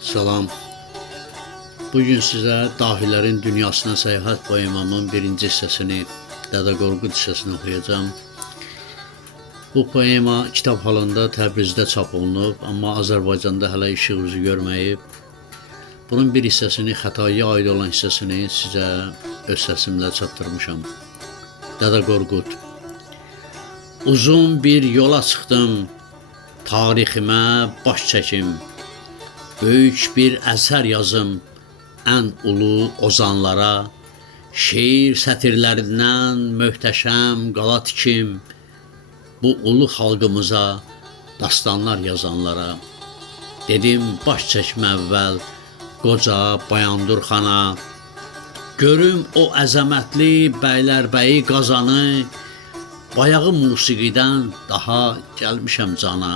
Salam. Bugün sizə Dahilərin Dünyasına Səyahət poemamın birinci hissəsini, Dədə Qorqud hissəsini oxuyacağım. Bu poema kitab halında Təbrizdə çap olunub, amma Azərbaycanda hələ işıq üzü görməyib. Bunun bir hissəsini, Xətaiyə aid olan hissəsini sizə öz səsimlə çatdırmışam. Dədə Qorqud. Uzun bir yola çıxdım, tariximə baş çəkim. Böyük bir əsər yazım ən ulu ozanlara, şeir sətirlərindən möhtəşəm qala tikim, bu ulu xalqımıza dastanlar yazanlara. Dedim baş çəkmə əvvəl qoca Bayandur xana, görüm o əzəmətli bəylərbəyi qazanı, bayağı musiqidən daha gəlmişəm cana.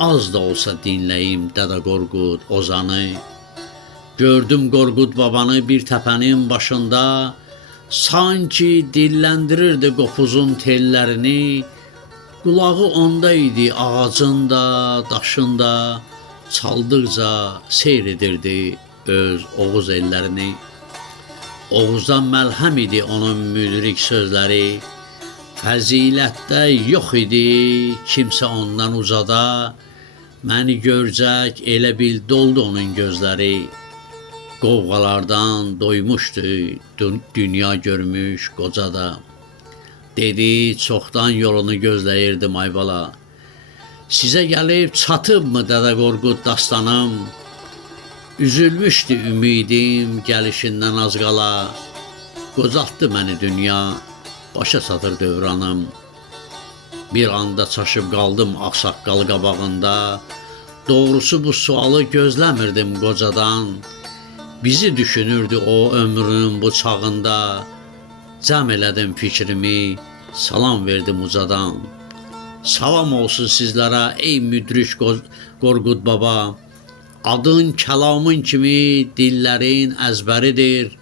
Az da olsa dinləyim Dədə Qorqud ozanı. Gördüm Qorqud babanı bir təpənin başında, sanki dilləndirirdi qopuzun tellərini. Qulağı onda idi ağacın da, daşın da, çaldıqca seyr edirdi öz Oğuz ellərini. Oğuzdan məlhəm idi onun müdrik sözləri, fəzilətdə yox idi kimsə ondan uzada. Məni görcək elə bil doldu onun gözləri, qovğalardan doymuşdu dünya görmüş qoca da. Dedi çoxdan yolunu gözləyirdim ay bala, sizə gəlib çatıbmı Dədə Qorqud dastanım? Üzülmüşdü ümidim gəlişindən az qala, qocaltdı məni dünya, başa çatır dövranım. Bir anda çaşıb qaldım ağsaqqalı qabağında, doğrusu bu sualı gözləmirdim qocadan. Bizi düşünürdü o ömrünün bu çağında, cəm elədim fikrimi, salam verdim ucadan. Salam olsun sizlərə ey müdrik Qorqud baba, adın kəlamın kimi dillərin əzbəridir.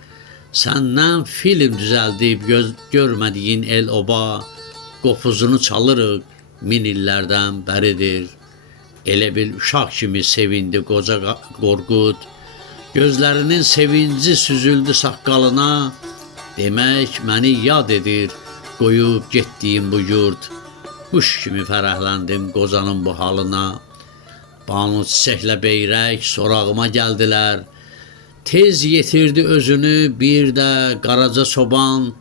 Səndən film düzəldib görmədiyin el oba, qopuzunu çalırıq min illərdən bəridir. Elə bil uşaq kimi sevindi qoca Qorqud, gözlərinin sevinci süzüldü saqqalına. Demək məni yad edir qoyub getdiyim bu yurt, quş kimi fərəhləndim qocanın bu halına. Banu çiçəklə beyrək sorağıma gəldilər, tez yetirdi özünü bir də Qaraca çoban.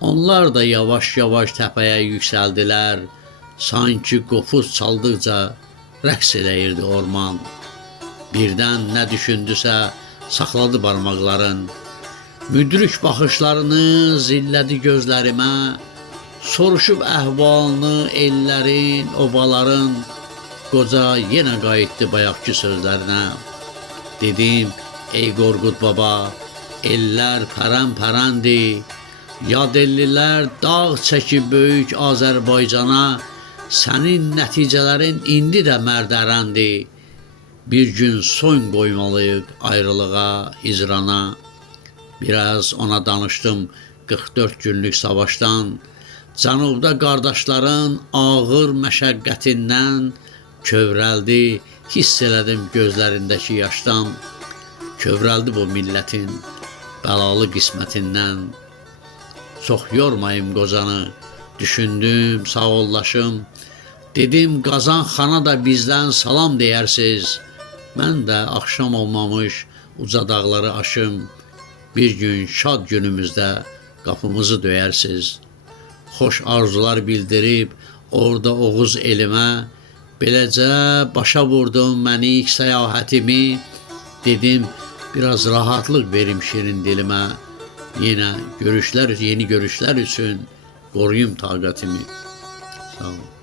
Onlar da yavaş-yavaş təpəyə yüksəldilər, sanki qopuz çaldıqca rəqs eləyirdi orman. Birdən nə düşündüsə saxladı barmaqların, müdrik baxışlarını zillədi gözlərimə, soruşub əhvalını ellərin, obaların. Qoca yenə qayıtdı bayaqki sözlərinə. Dedim, ey Qorqud baba, ellər pərən-pərəndir, yad ellilər dağ çəkib böyük Azərbaycana, sənin nəticələrin indi də mərdərəndir. Bir gün son qoymalıyıq ayrılığa, hicrana. Biraz ona danışdım 44 günlük savaşdan, cənubda qardaşların ağır məşəqqətindən, kövrəldi, hiss elədim gözlərindəki yaşdan. Kövrəldi bu millətin bəlalı qismətindən. Çox yormayım qocanı, düşündüm, sağollaşım. Dedim Qazan xana da bizdən salam deyərsiz. Mən də axşam olmamış uca dağları aşım. Bir gün şad günümüzdə qapımızı döyərsiz. Xoş arzular bildirib orada Oğuz elimə, beləcə başa vurdum məni ilk səyahətimi. Dedim biraz rahatlıq verim şirin dilimə. Yeni görüşlər üçün qoruyum taqətimi. Sağ olun.